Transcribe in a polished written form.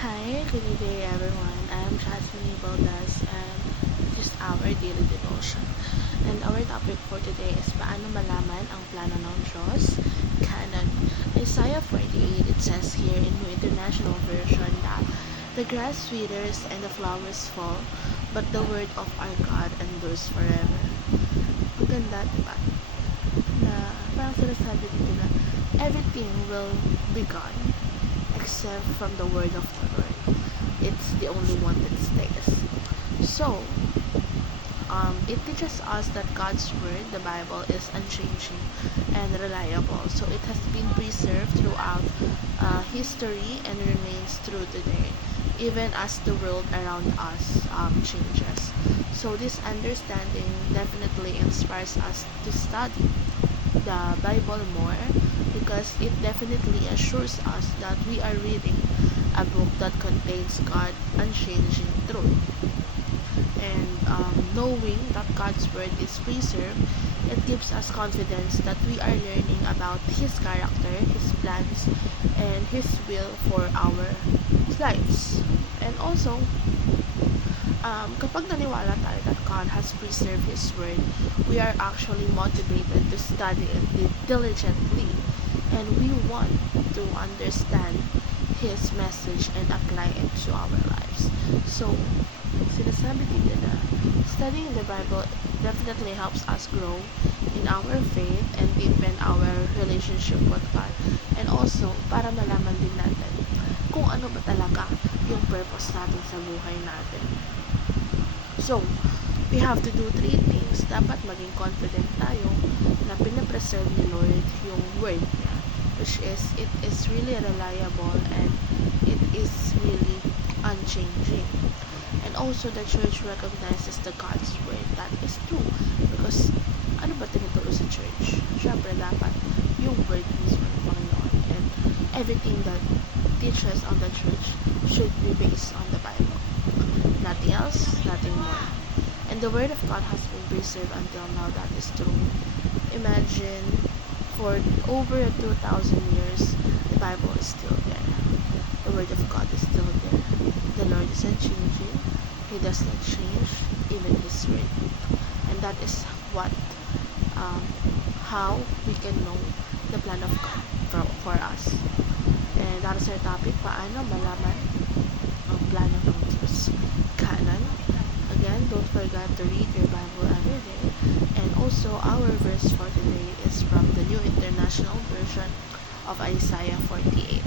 Hi, good day everyone. I'm Jasmine Baldas and this is our daily devotion. And our topic for today is paano malaman ang plano ng Diyos. Canon. Isaiah 48, it says here in New International Version that the grass withers and the flowers fall, but the word of our God endures forever. Ang ganda, diba? Na parang sinasabi dito na everything will be gone except from the word of the Lord. It's the only one that stays. So, it teaches us that God's word, the Bible, is unchanging and reliable. So it has been preserved throughout history and remains true today, even as the world around us changes. So this understanding definitely inspires us to study the Bible more because it definitely assures us that we are reading a book that contains God's unchanging truth. And knowing that God's word is preserved, it gives us confidence that we are learning about His character, His plans, and His will for our lives. And also, kapag naniwala tayo that God has preserved His Word, we are actually motivated to study it diligently. And we want to understand His message and apply it to our lives. So, sinasabi dito na studying the Bible definitely helps us grow in our faith and deepen our relationship with God. And also, para malaman din natin kung ano ba talaga yung purpose natin sa buhay natin. So, we have to do three things. Dapat maging confident tayo na pinapreserve ni Lord yung word niya, which is, it is really reliable and it is really unchanging. And also, the church recognizes the God's word that is true. Because, ano ba tinuturo sa church? Siyempre, dapat yung word mismo ng Panginoon. And everything that teaches on the church should be based on the Bible. Nothing else, nothing more. And the word of God has been preserved until now. That is true. Imagine, for over 2,000 years, the Bible is still there. The word of God is still there. The Lord is unchanging. He does not change, even His word. And that is what, how we can know the plan of God for us. And that is our topic, paano malaman ang plano ng Diyos. Canon. Again, don't forget to read your Bible every day. And also, our verse for today is from the New International Version of Isaiah 48.